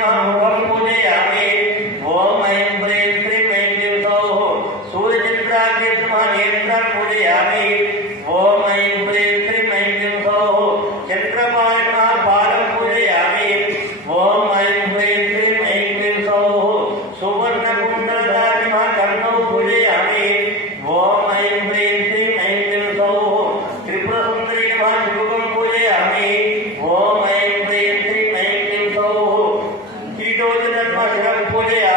पूजयामि। ओम ऐं ह्रीं क्लीं ऐं क्लीं सौः सूर्यचन्द्राग्निनेत्रं पूजयामि। ओम ऐं ह्रीं क्लीं ऐं क्लीं सौः चन्द्रपालकपालं पूजयामि। ओम ऐं ह्रीं क्लीं ऐं क्लीं सौः सुवर्णकुण्डलधारिणौ पूजयामि। ओम ऐं ह्रीं क्लीं ऐं क्लीं सौः त्रिपुरसुन्दरीं पूजयामि। ओम ऐं ह्रीं क्लीं ऐं क्लीं सौः कीटोदनशिरं पूजयामि।